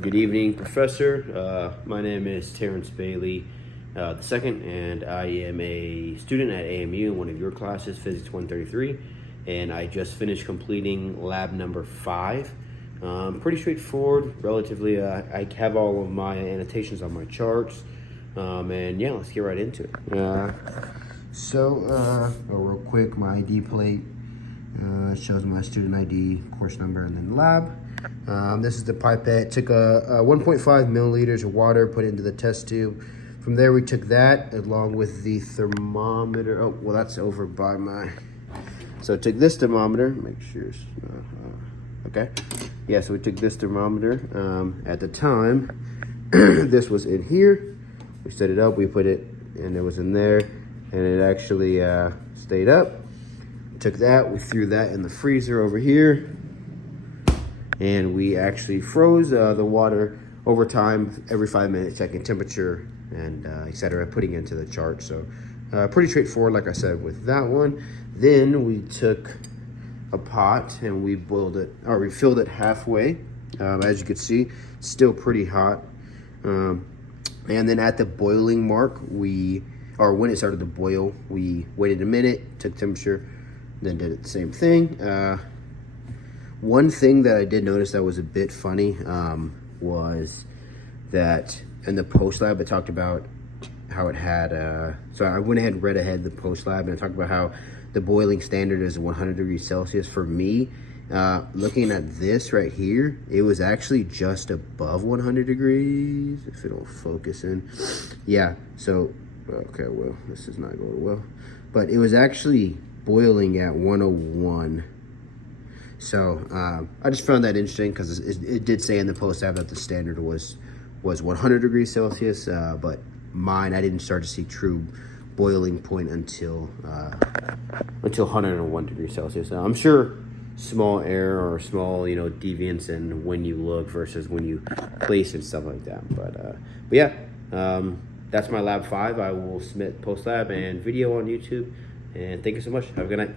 Good evening, Professor. My name is Terrence Bailey II, and I am a student at AMU in one of your classes, Physics 133, and I just finished completing lab number 5. Pretty straightforward, relatively. I have all of my annotations on my charts, and yeah, let's get right into it. Real quick, my ID plate shows my student ID, course number, and then lab. This is the pipette. Took a 1.5 milliliters of water, put it into the test tube. From there, we took that along with the thermometer. Oh, well, that's over by my. So I took this thermometer. Make sure. Okay. Yeah. So we took this thermometer. At the time, this was in here. We set it up. We put it, and it was in there, and it actually stayed up. Took that. We threw that in the freezer over here. And we actually froze the water over time, every 5 minutes, checking temperature and etc., putting it into the chart. So pretty straightforward, like I said, with that one. Then we took a pot and we boiled it, or we filled it halfway. As you can see, still pretty hot. And then at the boiling mark, when it started to boil, we waited a minute, took temperature, then did it the same thing. One thing that I did notice that was a bit funny was that in the post lab, it talked about how it had, so I went ahead and read ahead the post lab, and I talked about how the boiling standard is 100 degrees Celsius. For me, looking at this right here, it was actually just above 100 degrees, if it'll focus in. Yeah, so, okay, well, this is not going well. But it was actually boiling at 101. So I just found that interesting because it did say in the post lab that the standard was 100 degrees Celsius, but mine, I didn't start to see true boiling point until 101 degrees Celsius. I'm sure small error or small deviance in when you look versus when you place and stuff like that. But yeah, that's my lab 5. I will submit post lab and video on YouTube. And thank you so much. Have a good night.